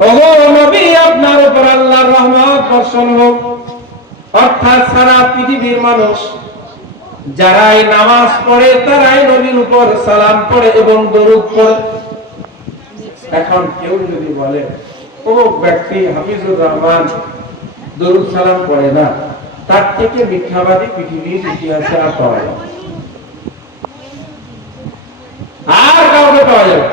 ওগো নবী, আপনার উপর আল্লাহর রহমত বর্ষণ হোক। অর্থাৎ সারা পৃথিবীর মানুষ যারাই নামাজ পড়ে তারাই নবীর উপর সালাম পড়ে এবং দরুদ পড়ে। এখন কেউ যদি বলে ও ব্যক্তি হাফিজুর রহমান দরুদ সালাম পড়ে না, তার থেকে মিথ্যাবাদী পৃথিবীর ইতিহাসে আর পাওয়া যায় আর কাউকে পাওয়া যাবে।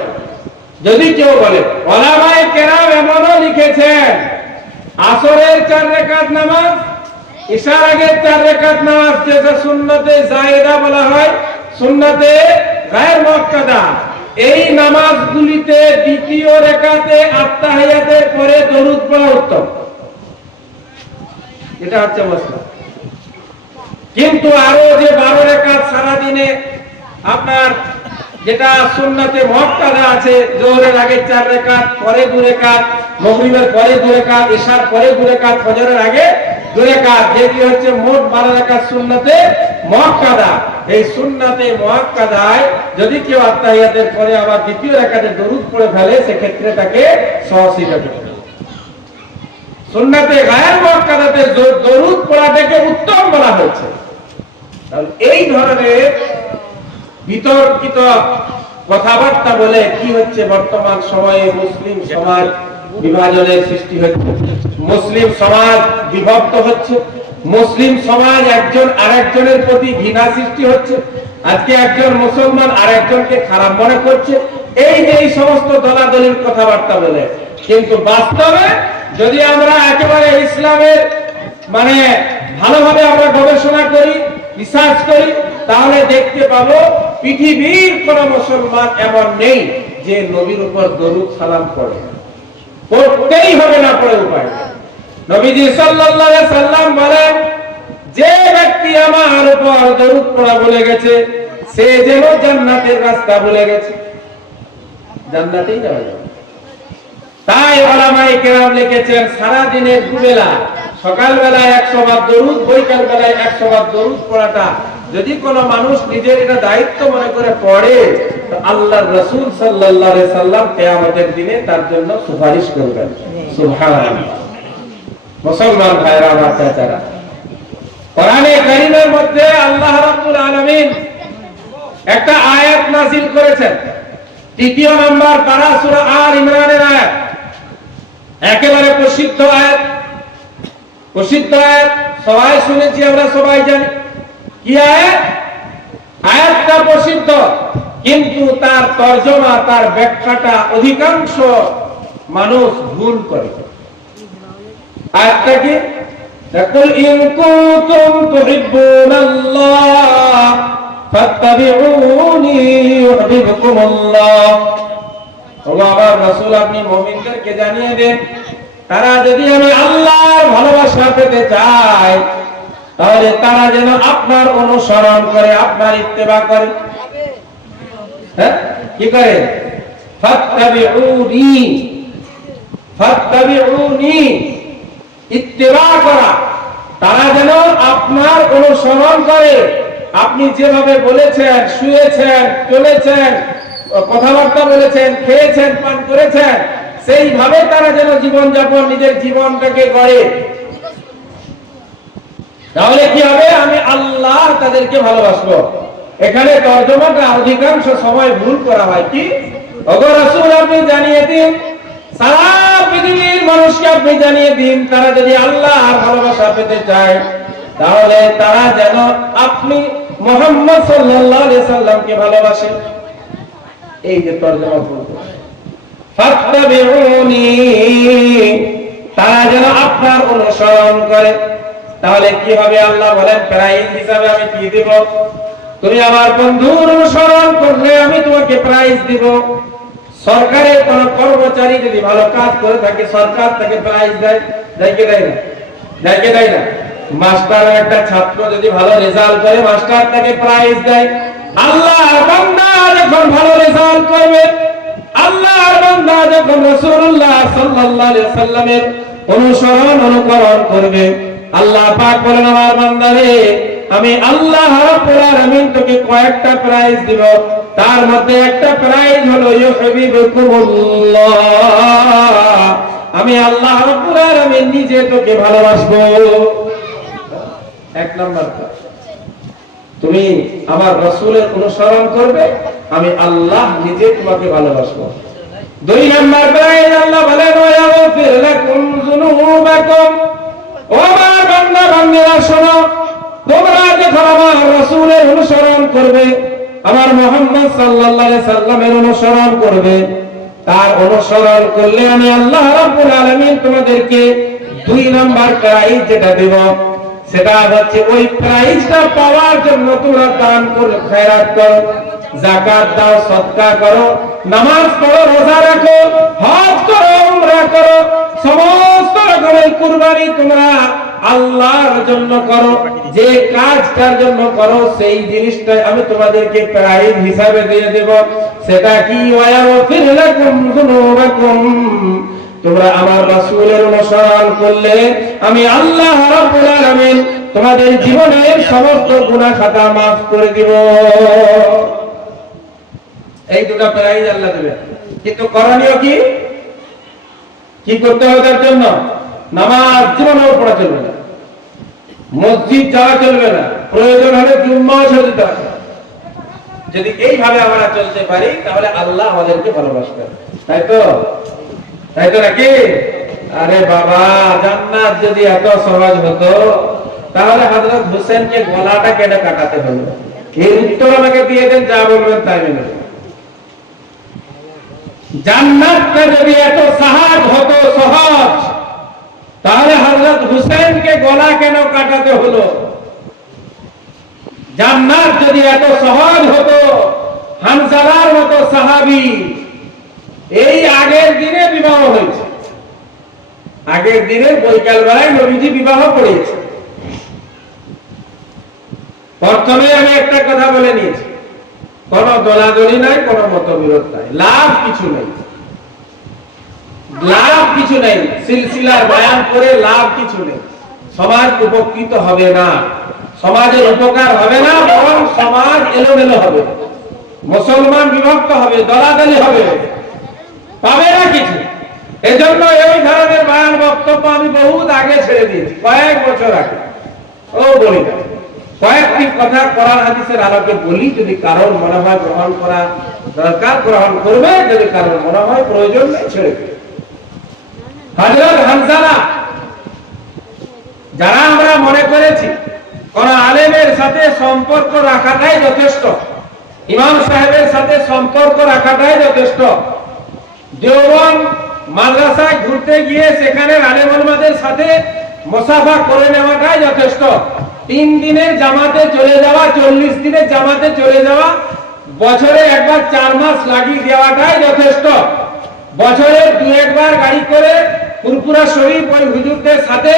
যদি কেউ বলে, ওলামায়ে কেরাম এমনও লিখেছেন আসরের 4 রাকাত নামাজ, ইশার আগের 4 রাকাত নামাজ যেটা সুন্নতে জায়েদা বলা হয়, সুন্নতে গায়র মুআক্কাদা, এই নামাজগুলিতে দ্বিতীয় রাকাতে আত্তাহিয়াতের পরে দরুদ পড়া উত্তম। এটা হচ্ছে মাসলা। কিন্তু আরো যে 12 রাকাত সারা দিনে আপনার যেটা সুন্নতে মুআক্কাদা আছে, যোহরের আগে 4 রাকাত, পরে 2 রাকাত, মাগরিবের পরে 2 রাকাত, ইশার পরে 2 রাকাত, ফজরের আগে 2 রাকাত, যেটি হচ্ছে মোট 12 রাকাত সুন্নতে মুআক্কাদা। এই সুন্নতে মুআক্কাদায় যদি কেউ আত্তাহিয়াতের পরে আবার দ্বিতীয় রাকাতে দরুদ পড়ে ফেলে, সেক্ষেত্রে তাকে সহসিত করবে। সুন্নতে গায়র মুআক্কাদাতে দরুদ পড়াটাকে উত্তম বলা হয়েছে। তাহলে এই ধরনের বিতর্কিত কথাবার্তা বলে কি হচ্ছে, বর্তমান সময়ে মুসলিম সমাজ বিভাজনের সৃষ্টি হচ্ছে, মুসলিম সমাজ বিভক্ত হচ্ছে, মুসলিম সমাজ একজন আরেকজনের প্রতি ঘৃণা সৃষ্টি হচ্ছে। আজকে একজন মুসলমান আরেকজনকে খারাপ মনে করছে, এই যে এই সমস্ত দলাদলির কথাবার্তা বলে। কিন্তু বাস্তবে যদি আমরা একেবারে ইসলামের মানে ভালোভাবে আমরা গবেষণা করি, রিসার্চ করি, তাহলে দেখতে পাবো পৃথিবীর কোন মুসলমান এমন নেই যে নবীর উপর দরুদ সালাম পড়ে। পড়তেই হবে, না পড়ে উপায় নেই। নবীজি সাল্লাল্লাহু আলাইহি সাল্লাম বলেন, যে ব্যক্তি আমার উপর দরুদ পড়া ভুলে গেছে সে যেন জান্নাতের রাস্তা ভুলে গেছে, জান্নাতেই যাওয়া যাবে। তাই উলামায়ে কেরাম লিখেছেন, সারা দিনের দুবেলা, সকাল বেলায় 100 বার দরুদ, বিকাল বেলায় 100 বার দরুদ পড়াটা যদি কোনো মানুষ নিজের এটা দায়িত্ব মনে করে পড়ে, তো আল্লাহর রাসূল সাল্লাল্লাহু আলাইহি সাল্লাম কিয়ামতের দিনে তার জন্য সুপারিশ করবেন। সুবহানাল্লাহ। মুসলমান ভাইরা আমার চাচারা, কোরআনে কারীমের মধ্যে আল্লাহ রাব্বুল আলামিন একটা আয়াত নাযিল করেছেন। 3 নম্বর পারা সূরা আল ইমরানের আয়াত, একেবারে প্রসিদ্ধ আয়াত। প্রসিদ্ধ আয়াত, সবাই শুনেছি, আমরা সবাই জানি কি আয়াত। আয়াতটা প্রসিদ্ধ, কিন্তু তার তরজমা, তার ব্যাখ্যাটা অধিকাংশ মানুষ ভুল করে। আয়াতটা কি? কুল ইন কুনতুম তুহিব্বুনাল্লাহ ফাত্তাবিউনি ইউহিব্বুকুমুল্লাহ। ওগো আমার রাসূল, আপনি মুমিনদেরকে জানিয়ে দেন, তারা যদি আমি আল্লাহর ভালোবাসা পেতে চায় তাহলে তারা যেন আপনার অনুসরণ করে, আপনার ইত্তেবা করে। হ্যাঁ, কি করে? ফাত্তাবিউনি, ফাত্তাবিউনি, ইত্তেবা করা। তারা যেন আপনার অনুসরণ করে। আপনি যেভাবে বলেছেন, শুয়েছেন, চলেছেন, কথাবার্তা বলেছেন, খেয়েছেন, পান করেছেন, সেইভাবে তারা যেন জীবনযাপন, নিজের জীবনটাকে করে। তাহলে কি হবে? আমি আল্লাহ তাদেরকে ভালোবাসবো। এখানে তরজমাটা অধিকাংশ সময় ভুল করা হয়। কি? ওগো রাসূল, আপনি জানিয়ে দিন, সারা পৃথিবীর মানুষকে আপনি জানিয়ে দিন, তারা যদি আল্লাহর ভালোবাসা পেতে চায় তাহলে তারা যেন আপনি মুহাম্মদ সাল্লাল্লাহু আলাইহি সাল্লামকে ভালোবাসে। এই যে তরজমা বলতে, ফাত্তাবিউনি, তারা যেন আপনার অনুসরণ করে। তাহলে কি হবে? আল্লাহ বলেন, প্রাইজ হিসাবে আমি কি দেব? তুমি আমার বন্ধুর অনুসরণ করলে আমি তোমাকে প্রাইজ দিব। সরকারের কোন কর্মচারী যদি ভালো কাজ করে থাকে, সরকার তাকে প্রাইজ দেয়, দেয় কি দেয় না? দেয় কি দেয় না? মাস্টার, একটা ছাত্র যদি ভালো রেজাল্ট করে, মাস্টার তাকে প্রাইজ দেয়। আল্লাহর বান্দা যখন ভালো রেজাল্ট করবে, আল্লাহর বান্দা যখন রাসূলুল্লাহ সাল্লাল্লাহু আলাইহি ওয়াসাল্লামের অনুকরণ করবে, আল্লাহ পাক বলেন, আমার বান্দারে, আমি আল্লাহ রাব্বুল আলামিন তোকে কয়েকটা প্রাইজ দিব। তার মধ্যে একটা প্রাইজ হলো ইউহিব্বুকুমুল্লাহ, আমি আল্লাহ রাব্বুল আলামিন নিজে তোকে ভালোবাসবো। এক নাম্বার কাজ, তুমি আমার রাসূলের অনুসরণ করবে, আমি আল্লাহ নিজে তোমাকে ভালোবাসবো। দুই নাম্বার কাজ, আল্লাহ বলেন ওয়া ইয়াগফির লাকুম যুনুবাকুম। ও আমার বান্দা বান্দিরা শোনো, তোমরা যখন আমার রাসূলের অনুসরণ করবে, আমার মুহাম্মদ সাল্লাল্লাহু আলাইহি সাল্লামের অনুসরণ করবে, তার অনুসরণ করলে আমি আল্লাহ রাব্বুল আলামিন তোমাদেরকে দুই নাম্বার প্রাইজ যেটা দেব, সেটা হচ্ছে ওই প্রাইজটা পাওয়ার জন্য তোমরা দান করো, খয়রাত করো, যাকাত দাও, সদকা করো, নামাজ পড়ো, রোজা রাখো, হজ করো, উমরা করো, সমস্ত রকমের কুরবানি তোমরা আল্লাহর জন্য করো। যে কাজটার জন্য করো সেই জিনিসটাই আমি তোমাদেরকে প্রাইজ হিসাবে দিয়ে দেব। সেটা কি? ওয়ায়াগফির লাকুম যুনুবাকুম। তোমরা আমার রাসূলের অনুসরণ করলে আমি আল্লাহ রাব্বুল আলামিন তোমাদের জীবনের সমস্ত গুনাহ খাতা maaf করে দিব। এই দুটো প্রাইজ আল্লাহ দেবে। কিন্তু করণীয় কি? কি করতে হবে তার জন্য? নামাজ জীবনেও পড়া চলবে না, মসজিদ যাওয়া চলবে না, প্রয়োজন হলে জুম্মাও ছেড়ে দিতে হবে। যদি এইভাবে আমরা চলতে পারি তাহলে আল্লাহ আমাদেরকে ভালোবাসবেন। তাই তো? তাই তো নাকি? আরে বাবা, জান্নাত যদি এত সহজ হতো তাহলে হযরত হোসেনকে গলাটা কেটে কাটাতে হলো। এর উত্তর আমাকে দিয়ে দেন, যা বলবেন তাই মেনে নেব। জান্নাতটা যদি এত সহজ হতো, সহজ, তাহলে হযরত হোসেনকে গলা কেন কাটাতে হলো? জান্নাত যদি এত সহজ হতো, হানজালার মতো সাহাবী এই আগের দিনে বিবাহ হয়েছে, আগের দিনে বৈকাল বেলায় নবীজি বিবাহ করেছে। প্রথমে আমি একটা কথা বলে নিয়েছি, কোন দলাদলি নাই, কোন মতবিরোধ নাই, লাভ কিছু নেই, লাভ কিছু নেই, সিলসিলার বয়ান করে লাভ কিছু নেই। সমাজ উপকৃত হবে না, সমাজের উপকার হবে না, বরং সমাজ এলোমেলো হবে, মুসলমান বিভক্ত হবে, দলাদলি হবে, পাবে না কিছু। এজন্য এই ধরনের বয়ান বক্তব্য আমি বহুত আগে ছেড়ে দিয়েছি, কয়েক বছর আগে। ও বলি না, কয়েকটি কথা কোরআন হাদিসের আলোকে বলি, যদি কারোর মনে হয় গ্রহণ করা দরকার গ্রহণ করবে, যদি কারোর মনে হয় প্রয়োজন নেই ছেড়ে দেবে। হযরত হানজালা, যারা আমরা মনে করেছি কোন আলেমের সাথে সম্পর্ক রাখাটাই যথেষ্ট, ইমাম সাহেবের সাথে সম্পর্ক রাখাটাই যথেষ্ট, দেওবন্দ মাদ্রাসায় ঘুরতে গিয়ে সেখানে আলেম ওলামাদের সাথে মুসাফা করে নেওয়াটাই যথেষ্ট, 3 দিনের জামাতে চলে যাওয়া, 40 দিনের জামাতে চলে যাওয়া, বছরে একবার 4 মাস লাগিয়ে দেওয়াটাই যথেষ্ট, বছরে 2-1 বার গাড়ি করে ফুরফুরা শরীফ ওই হুজুরদের সাথে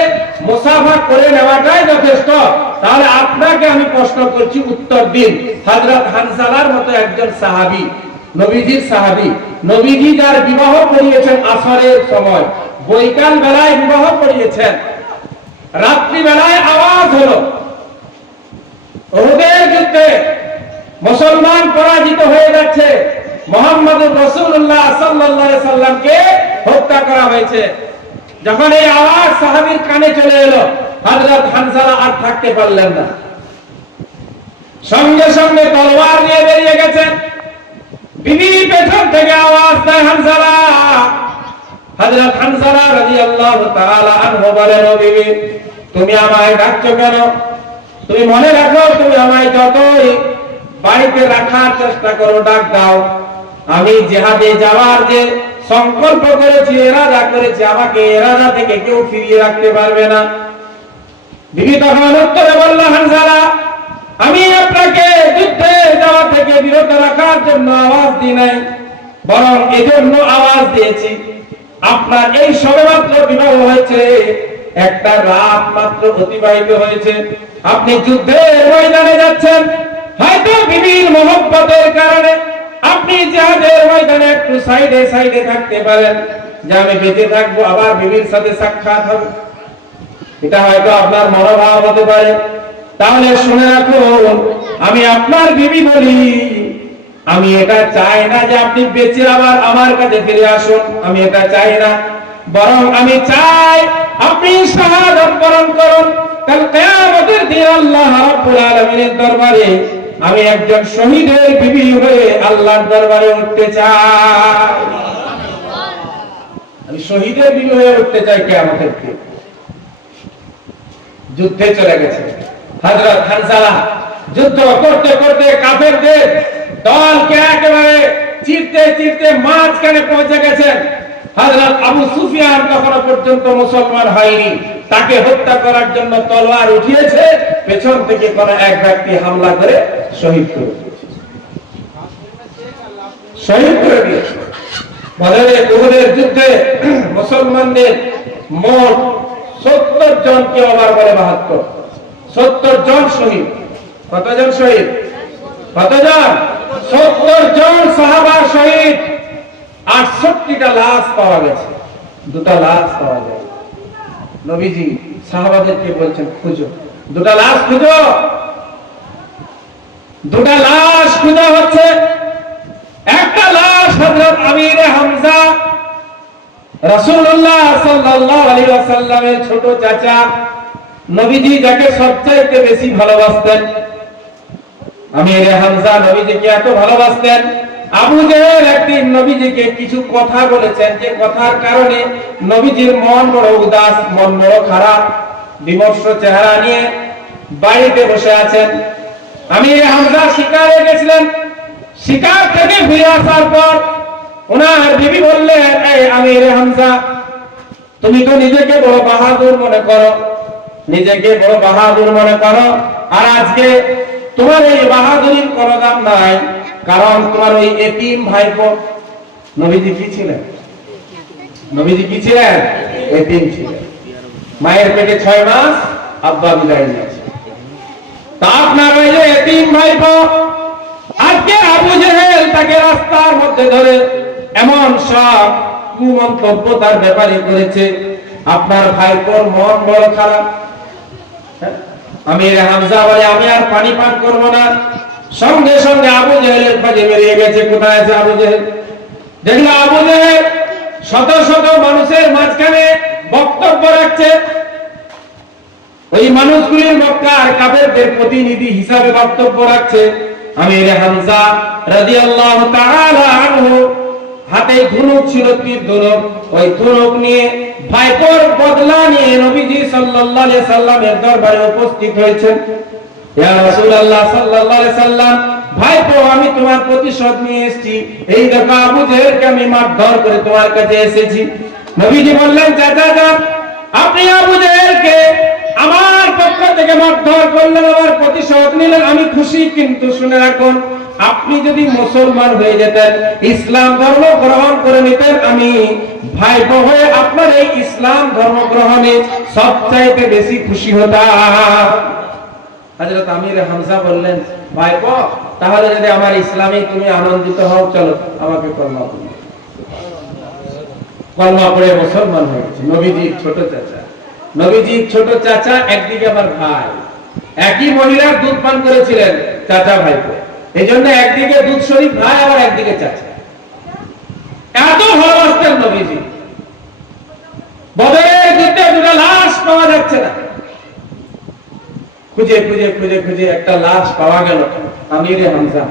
মুসাফা করে নেওয়াটাই যথেষ্ট। তাহলে আপনাকে আমি প্রশ্ন করছি, উত্তর দিন। হযরত হানজালার মতো একজন সাহাবী, নবীজির সাহাবী, নবীজি যার বিবাহ করিয়েছেন আসরের সময়, বৈকাল বেলায় বিবাহ করিয়েছেন, রাত্রি বেলায় আওয়াজ হলো উহুদের যুদ্ধে মুসলমান পরাজিত হয়ে যাচ্ছে, মুহাম্মদুর রাসূলুল্লাহ সাল্লাল্লাহু আলাইহি সাল্লামকে হত্যা করা হয়েছে। যখন এই আওয়াজ সাহাবীর কানে চলে এলো, হযরত হানজালা আর থাকতে পারলেন না, সঙ্গে সঙ্গে তলোয়ার নিয়ে বেরিয়ে গেছেন। বিবি পেছন থেকে আওয়াজ দেয়, হানজালা। হযরত হানজালা রাদিয়াল্লাহু তাআলা আনহু বলেন, ও বিবি, তুমি আমায় ডাকছো কেন? তুমি মনে রাখো, তুমি আমায় যতই বাড়িতে রাখার চেষ্টা করো, ডাক দাও, আমি জিহাদে যাওয়ার যে সংকল্প করেছি, ইরাদা করেছি, আমাকে ইরাদা থেকে কেউ ফিরিয়ে রাখতে পারবে না। বিবি তখন উত্তরে বলল, হানজালা, আমি আপনাকে যুদ্ধে যাওয়া থেকে বিরত রাখার জন্য আওয়াজ দিই নাই, বরং এজন্য আওয়াজ দিয়েছি, আপনার এই সবেমাত্র বিবাহ হয়েছে, একটা রাত মাত্র অতিবাহিত হয়েছে, আপনি যুদ্ধের ময়দানে যাচ্ছেন, হয়তো বিবির মহব্বতের কারণে আপনি জিহাদের ময়দানে একটু সাইডে সাইডে থাকতে পারেন, যে আমি বেঁচে থাকবো, আবার বিবির সাথে সাক্ষাৎ হবে, এটা হয়তো আপনার মনোভাব হতে পারে। তাহলে শুনে রাখুন, আমি আপনার বিবি বলি, আমি এটা চাই না যে আপনি বেঁচে আবার আমার কাছে ফিরে আসুন, আমি এটা চাই না। বরং আমি চাই আপনি শাহাদাত বরণ করুন, কাল কিয়ামতের দিন আল্লাহ রাব্বুল আলামিনের দরবারে আমি একজন শহীদের বিবি হয়ে আল্লাহর দরবারে উঠতে চাই। আমি শহীদের বিবি হয়ে উঠতে চাই কিয়ামতের দিন। যুদ্ধে চলে গেছে হযরত হানজালা, যুদ্ধ করতে করতে কাফেরদের দলকে একেবারে চিরতে চিরতে মাঝখানে পৌঁছে গেছেন। হযরত আবু সুফিয়ান তখনও পর্যন্ত মুসলমান হয়নি, তাকে হত্যা করার জন্য তলোয়ার উঠিয়েছে, পেছন থেকে কোন এক ব্যক্তি হামলা করে শহীদ করে দিয়েছে। শহীদ করে দিয়েছে। বদরের উহুদের যুদ্ধে মুসলমানদের মোট 70 জন, কেউ আবার বলে 72, 70 জন শহীদ। কতজন শহীদ? কতজন? 70 জন সাহাবা শহীদ। 68টা লাশ পাওয়া গেছে, 2টা লাশ পাওয়া যায়। নবীজি সাহাবাদেরকে বলছেন খুঁজো, 2টা লাশ খুঁজো। 2টা লাশ খুঁজা হচ্ছে। একটা লাশ হযরত আমির হামজা, রাসূলুল্লাহ সাল্লাল্লাহু আলাইহি ওয়াসাল্লামের ছোট চাচা, নবীজি যাকে সবচাইতে বেশি ভালোবাসতেন। আমির হামজা নবীজিকে এত ভালোবাসতেন, আবু জেহেল একদিন নবীজিকে কিছু কথা বলেছেন, যে কথার কারণে নবীজির মন বড় উদাস, মন বড় খারাপ, বিমর্ষ চেহারা নিয়ে বাড়িতে বসে আছেন। আমির হামজা শিকারে গেছিলেন। শিকার থেকে ফিরে আসার পর ওনার বিবি বললেন, এই আমির হামজা, তুমি তো নিজেকে বড় বাহাদুর মনে করো, নিজেকে বড় বাহাদুর মনে করো, আর আজকে তোমার এই বাহাদুরির কোনো দাম নাই, কারণ তোমার ওই এতিম ভাইপো। নবীজি কি ছিলেন? নবীজি কি ছিলেন? এতিম ছিলেন। মায়ের পেটে 6 মাস, আব্বা বিদায় নিয়েছে। তা আপনার ওই যে এতিম ভাইপো, আজকে আবু জেহেল তাকে রাস্তার মধ্যে ধরে এমন সব কুমন্তব্য তার ব্যাপারে করেছে, আপনার ভাইপোর মন বড় খারাপ। আমির হামজা বলে, আমি আর পানি পান করব না। সঙ্গে সঙ্গে আবু জেহেলের কাছে বেরিয়ে গেছে। কোথায় আছে আবু জেহেল? দেখলো আবু জেহেল শত শত মানুষের মাঝখানে বক্তব্য রাখছে। ওই মানুষগুলির মক্কার কাফেরদের প্রতিনিধি হিসাবে বক্তব্য রাখছে। আমির হামজা রাদিয়াল্লাহু তাআলা আনহু হাতে ধনুক ছিল, তীর ধনুক। ওই ধনুক নিয়ে ভাইপোর বদলা নিয়ে নবীজি সাল্লাল্লাহু আলাইহি সাল্লামের দরবারে উপস্থিত হয়েছেন। ইয়া রাসূলুল্লাহ সাল্লাল্লাহু আলাইহি সাল্লাম, ভাইপো, আমি তোমার প্রতিশোধ নিয়ে এসেছি। এই দেখো আবু জেহেলকে আমি মারধর করে তোমার কাছে এসেছি। নবীজি বললেন, চাচা যান, আপনি আবু জেহেলকে আমার পক্ষ থেকে মারধর করলেন, আমার প্রতিশোধ নিলেন, আমি খুশি। কিন্তু শুনে রাখুন, আপনি যদি মুসলমান হয়ে যেতেন, ইসলাম ধর্ম গ্রহণ করে নিতেন, আমি ভাইপো হয়ে আপনার এই ইসলাম ধর্ম গ্রহণে সবচাইতে বেশি খুশি হতাম। হযরত আমির হামজা বললেন, ভাইপো, তাহলে যদি আমার ইসলামে তুমি আনন্দিত হও, চলো আমাকে কলমা পড়ি। কলমা পড়ে মুসলমান হয়েছে। নবীজির ছোট চাচা, নবীজির ছোট চাচা, একদিকে আমার ভাই, একই মহিলার দুধ পান করেছিলেন চাচা ভাইপো। এই জন্য একদিকে দুধ শরীফ ভাই, আবার একদিকে চাচা। এত ভালোবাসতেন নবীজি। বদরের যুদ্ধে 2টা লাশ পাওয়া যাচ্ছে না। খুঁজে খুঁজে খুঁজে খুঁজে একটা লাশ পাওয়া গেল। আমির হামজা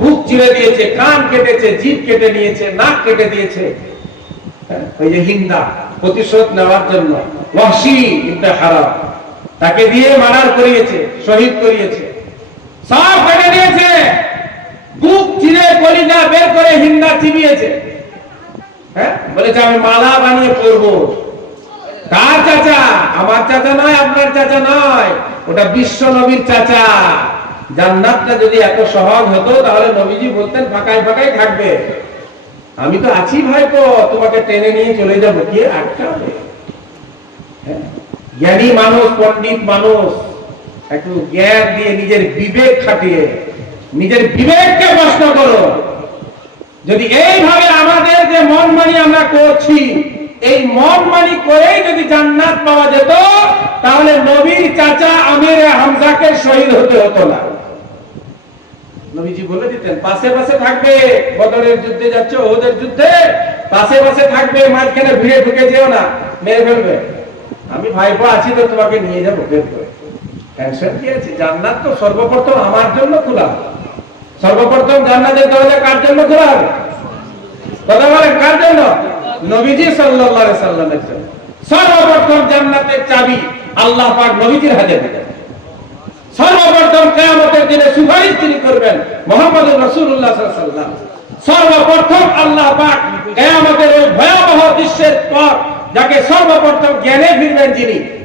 বুক চিরে দিয়েছে, কান কেটেছে, জিভ কেটে নিয়েছে, নাক কেটে দিয়েছে। ওই যে হিন্দা প্রতিশোধ নেওয়ার জন্য ওয়াহশী ইবনে হারাম, তাকে দিয়ে মার্ডার করিয়েছে, শহীদ করিয়েছে, সব কেটে দিয়েছে। বুক চিরে কলিজা বের করে হিন্দা চিবিয়েছে। বলেছে, আমি মালা বানিয়ে পরবো। কার চাচা? আমার চাচা নয়, আপনার চাচা নয়, ওটা বিশ্ব নবীর চাচা। জান্নাতটা যদি এত সহজ হতো, তাহলে নবীজি বলতেন ফাঁকায় ফাঁকায় থাকবে, আমি তো আছি ভাইপো, তোমাকে টেনে নিয়ে চলে যাবো, কে আটকাবে? জ্ঞানী মানুষ, পণ্ডিত মানুষ, একটু জ্ঞান দিয়ে নিজের বিবেক খাটিয়ে নিজের বিবেককে প্রশ্ন করো। যদি এইভাবে আমাদের যে মন মানি আমরা করছি, এই মন মানি করেই যদি জান্নাত পাওয়া যেত, তাহলে নবীর চাচা আমির হামজাকে শহীদ হতে হতো না। নবীজি বলে দিতেন, পাশে পাশে থাকবে, বদরের যুদ্ধে যাচ্ছে, ওদের যুদ্ধে পাশে পাশে থাকবে, মাঝখানে ভিড়ে ঢুকে যেও না, মেরে ফেলবে। আমি ভাইপো আছি তো তোমাকে নিয়ে যাবো বের করে। টেনশন কি আছে? জান্নাত তো সর্বপ্রথম আমার জন্য খোলা। সর্বপ্রথম জান্নাতের দরজা কার জন্য খোলা হবে? কথা বলেন, কার জন্য? নবীজি সাল্লাল্লাহু আলাইহি সাল্লামের জন্য। সর্বপ্রথম জান্নাতের চাবি আল্লাহ পাক নবীজির হাতে দেবেন। সর্বপ্রথম কিয়ামতের দিনে সুপারিশ তিনি করবেন মুহাম্মদুর রাসূলুল্লাহ সাল্লাল্লাহু আলাইহি ওয়াসাল্লাম। সর্বপ্রথম আল্লাহ পাক কিয়ামতের ওই ভয়াবহ দৃশ্যের পর যাকে সর্বপ্রথম জ্ঞানে ফিরবেন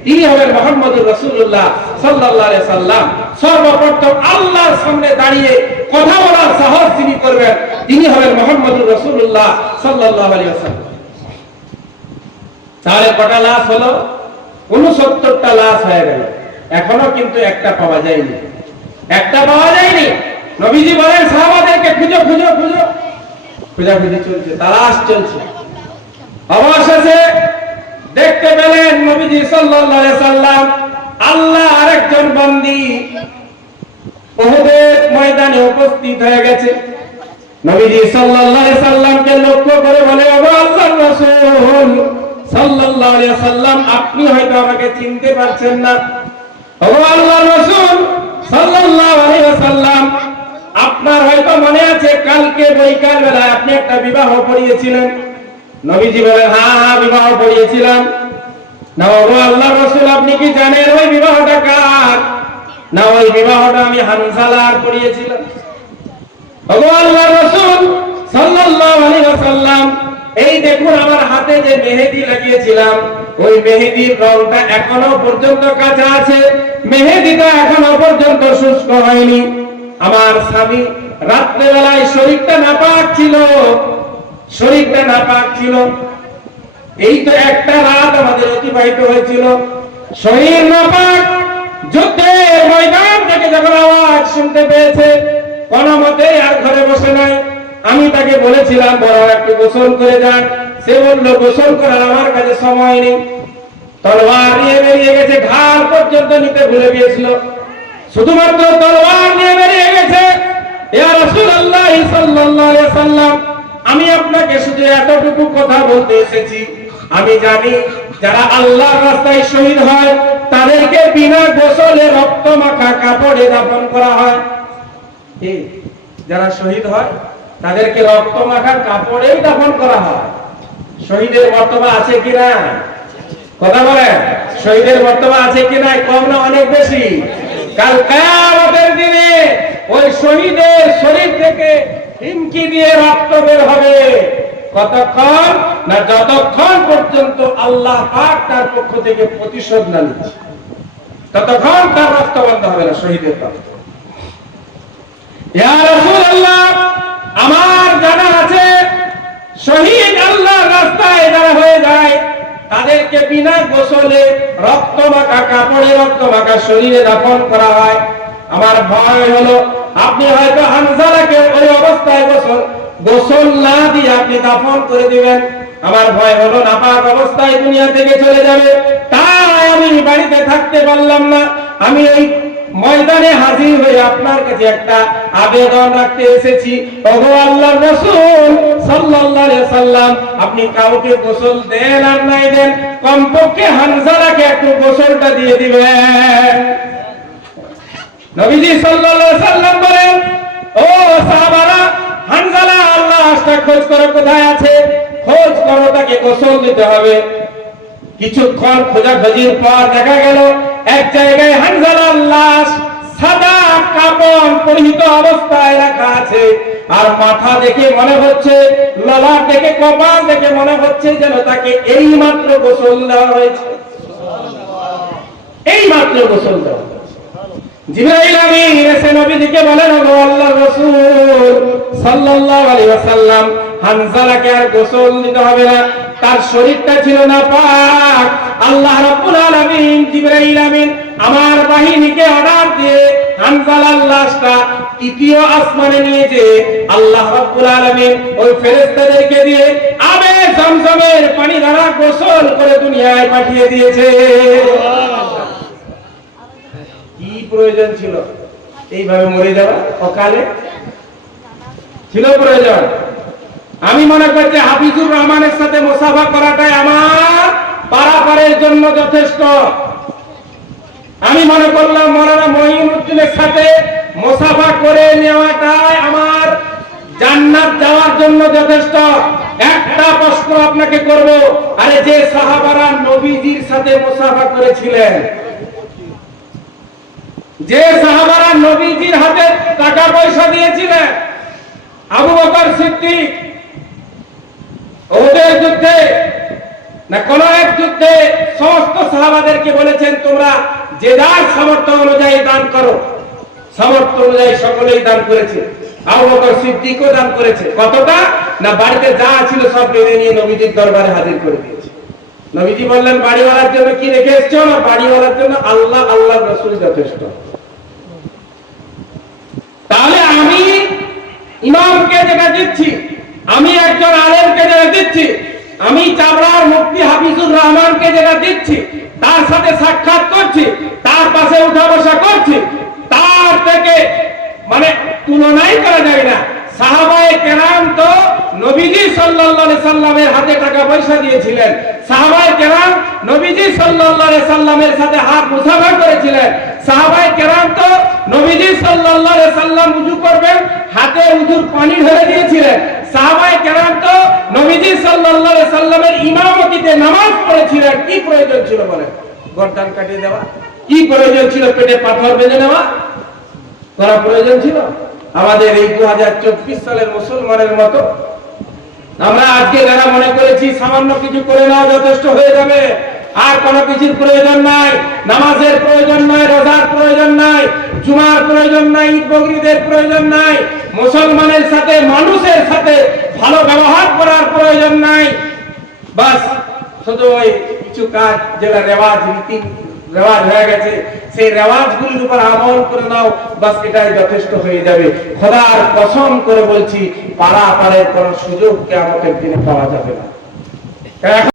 তিনি হবেন মুহাম্মদুর রাসূলুল্লাহ সাল্লাল্লাহু আলাইহি ওয়াসাল্লাম। সর্বপ্রথম আল্লাহর সামনে দাঁড়িয়ে কথা বলার সাহস যিনি করবেন তিনি হবেন মুহাম্মদুর রাসূলুল্লাহ সাল্লাল্লাহু আলাইহি ওয়াসাল্লাম। তাহলে কটা লাশ হলো? 69টা লাশ হয়ে গেল। এখনো কিন্তু একটা পাওয়া যায়নি, একটা পাওয়া যায়নি। নবীজি বলেন সাহাবাদেরকে খুঁজো খুঁজো খুঁজো, খোঁজাখুঁজি চলছে, তালাশ চলছে। অবশেষে দেখতে পেলেন নবীজি সাল্লাল্লাহু আলাইহি সাল্লাম আল্লাহ আরেকজন বন্দী উহুদের ময়দানে উপস্থিত হয়ে গেছে। নবীজি সাল্লাল্লাহু আলাইহি সাল্লামকে লক্ষ্য করে বলে, ও আল্লাহর রাসূল সাল্লাল্লাহু আলাইহি সাল্লাম, আপনি হয়তো আমাকে চিনতে পারছেন না। ও আল্লাহর রাসূল সাল্লাল্লাহু আলাইহি সাল্লাম, আপনার হয়তো মনে আছে কালকে বৈকাল বেলায় আপনি একটা বিবাহ পড়িয়েছিলেন। নবীজি বলেন, হ্যাঁ বিবাহ পড়িয়েছিলাম। না ও আল্লাহর রাসূল, আপনি কি জানেন ওই বিবাহটা কার? না ওই বিবাহটা আমি হানজালার পড়িয়েছিলাম। ও আল্লাহর রাসূল সাল্লাল্লাহু আলাইহি ওয়াসাল্লাম, এই দেখুন আমার হাতে যে মেহেদি লাগিয়েছিলাম ওই মেহেদির রংটা এখনো পর্যন্ত কাঁচা আছে, মেহেদিটা এখনো পর্যন্ত শুষ্ক হয়নি। আমার স্বামী রাত্রে বেলায় শরীরটা নাপাক ছিল, শরীরটা নাপাক ছিল। এই তো একটা রাত আমাদের অতিবাহিত হয়েছিল, শরীর নাপাক। যুদ্ধের ময়দান থেকে যখন আওয়াজ শুনতে পেয়েছে কোন মতে আর ঘরে বসে নাই। আমি তাকে বলেছিলাম বড় একটু গোসল করে যান। সে বলল গোসল করার আমার কাছে সময় নেই। তলোয়ার নিয়ে বেরিয়ে গেছে, ঘাড় পর্যন্ত নিতে ভুলে গিয়েছিল, শুধুমাত্র তলোয়ার নিয়ে বেরিয়ে গেছে। ইয়া রাসূলুল্লাহ সাল্লাল্লাহু আলাইহি সাল্লাম, আমি আপনাকে শুধু এতটুকু কথা বলতে এসেছি, আমি জানি যারা আল্লাহর রাস্তায় শহীদ হয় তাদেরকে বিনা গোসলে রক্ত মাখা কাপড়ে দাফন করা হয়। যারা শহীদ হয় তাদেরকে রক্ত মাখা কাপড়েই দাফন করা হয়। শহীদের মর্তবা আছে কিনা? কথা বলেন, শহীদের মর্তবা আছে কিনা? কম না অনেক বেশি? কাল কিয়ামতের দিনে ওই শহীদের শরীর থেকে হিমকি দিয়ে রক্ত বের হবে। কতক্ষণ না? যতক্ষণ পর্যন্ত আল্লাহ পাক তার পক্ষ থেকে প্রতিশোধ না নিচ্ছে ততক্ষণ তার রক্ত বন্ধ হবে না, শহীদের রক্ত। ইয়া রাসূলুল্লাহ, আমার জানা আছে শহীদ আল্লাহর রাস্তায় যারা হয়ে যায় তাদেরকে বিনা গোসলে রক্ত মাখা কাপড়ে রক্ত মাখা শরীরে দাফন করা হয়। আমার ভয় হলো আপনি হয়তো হানজালাকে ওই অবস্থায় গোসল না দিয়ে আপনি দাফন করে দিবেন। আমার ভয় হলো নাপাক অবস্থায় দুনিয়া থেকে চলে যাবে, তাই আমি বাড়িতে থাকতে পারলাম না। আমি এই ময়দানে হাজির হয়ে আপনার কাছে একটা আবেদন রাখতে এসেছি। ওগো আল্লাহর রাসূল সাল্লাল্লাহু আলাইহি সাল্লাম, আপনি কাউকে গোসল দেন আর নাই দেন, কমপক্ষে হানজালাকে একটু গোসলটা দিয়ে দিবেন। নবীজি সাল্লাল্লাহু আলাইহি সাল্লাম বলেন, ও সাহাবারা, হানজালা আল্লাহ আশটা খোঁজ করো, কোথায় আছে খোঁজ করো, তাকে গোসল দিতে হবে। কিছুক্ষণ খোঁজাখুঁজির পর দেখা গেল এক জায়গায় হানজালার লাশ সাদা কাপড় পরিহিত অবস্থায় রাখা আছে। আর মাথা দেখে মনে হচ্ছে, ললাট দেখে, কপাল দেখে মনে হচ্ছে যেন তাকে এই মাত্র গোসল দেওয়া হয়েছে, এই মাত্র গোসল দেওয়া হয়েছে। জিবরাইল আমিন এসে নবীজিকে বলেন, ও আল্লাহর রাসূল সাল্লাল্লাহু আলাইহি ওয়াসাল্লাম, হানজালাকে আর গোসল দিতে হবে না, তার শরীরটা ছিল নাপাক। আল্লাহ রাব্বুল আলামিন জিবরাইল আমিন আমার বাহিনীকে অর্ডার দিয়ে হানজালার লাশটা তৃতীয় আসমানে নিয়ে যে আল্লাহ রাব্বুল আলামিন ওই ফেরেশতাদেরকে দিয়ে আবে জমজমের পানি দ্বারা গোসল করে দুনিয়ায় পাঠিয়ে দিয়েছে। কি প্রয়োজন ছিল এইভাবে মরে যাওয়া? অকালে ছিল প্রয়োজন? আমি মনে করছি হাফিজুর রহমানের সাথে মুসাফা করাটাই আমার পারাপারের জন্য যথেষ্ট। আমি মনে করলাম মৌলানা মঈনুদ্দিনের সাথে মুসাফা করে নেওয়াটাই আমার জান্নাত যাওয়ার জন্য যথেষ্ট। একটা প্রশ্ন আপনাকে করব, আরে যে সাহাবারা নবীজির সাথে মুসাফা করেছিলেন, যে সাহাবারা নবীজির হাতে টাকা পয়সা দিয়েছিলেন, আবু বকর সিদ্দিক ওদের যুদ্ধে না কোন এক যুদ্ধে সমস্ত সাহাবাদেরকে বলেছেন তোমরা যে যার সামর্থ্য অনুযায়ী দান করো, সামর্থ্য অনুযায়ী সকলেই দান করেছে। আবু বকর সিদ্দিকও দান করেছে। কতটা না বাড়িতে যা ছিল সব বেঁধে নিয়ে নবীজির দরবারে হাজির করে দিয়েছে। নবীজি বললেন বাড়িওয়ালার জন্য কি রেখে এসছো? না বাড়িওয়ালার জন্য আল্লাহ আল্লাহর রাসূল যথেষ্ট। তাহলে আমি ইমামকে যেটা দিচ্ছি, আমি একজন আলেমকে যেটা দিচ্ছি, আমি চাবড়ার মুফতি হাফিজুর রহমানকে যেটা দিচ্ছি, তার সাথে সাক্ষাৎ করছি, তার পাশে উঠা বসা করছি, তার থেকে মানে তুলনাই করা যায় না। সাহাবায়ে কেরাম তো নবীজি সাল্লাল্লাহু আলাইহি সাল্লামের হাতে টাকা পয়সা দিয়েছিলেন। সাহাবায়ে কেরাম নবীজি সাল্লাল্লাহু আলাইহি সাল্লামের সাথে হাত মুসাফা করেছিলেন। সাহাবায়ে কেরাম তো নবীজি সাল্লাল্লাহু আলাইহি সাল্লাম ওযু করবেন, হাতে ওযুর পানি ঢেলে দিয়েছিলেন। সাহাবায়ে কেরাম তো নবীজি সাল্লাল্লাহু আলাইহি সাল্লামের ইমামতিতে নামাজ পড়েছিলেন। কি প্রয়োজন ছিল বলেন? গর্দান কাটিয়ে দেওয়া? কি প্রয়োজন ছিল পেটে পাথর বেঁধে নেওয়া? করা প্রয়োজন ছিল? আমাদের এই 2024 সালের মুসলমানের মতো আমরা আজকে যারা মনে করেছি সামান্য কিছু করে নেওয়া যথেষ্ট হয়ে যাবে, আর কোনো কিছুর প্রয়োজন নাই, নামাজের প্রয়োজন নাই, রোজার প্রয়োজন নাই, জুমার প্রয়োজন নাই, ঈদ বকরিদের প্রয়োজন নাই, মুসলমানের সাথে মানুষের সাথে ভালো ব্যবহার করার প্রয়োজন নাই। বাস শুধু ওই কিছু কাজ যেটা রেওয়াজ রীতি রেওয়াজ হয়ে গেছে, সেই রেওয়াজগুলির উপর আমল করে নাও, বাস এটাই যথেষ্ট হয়ে যাবে। খোদার কসম করে বলছি পারাপারের কোনো সুযোগ কিয়ামতের দিনে পাওয়া যাবে না।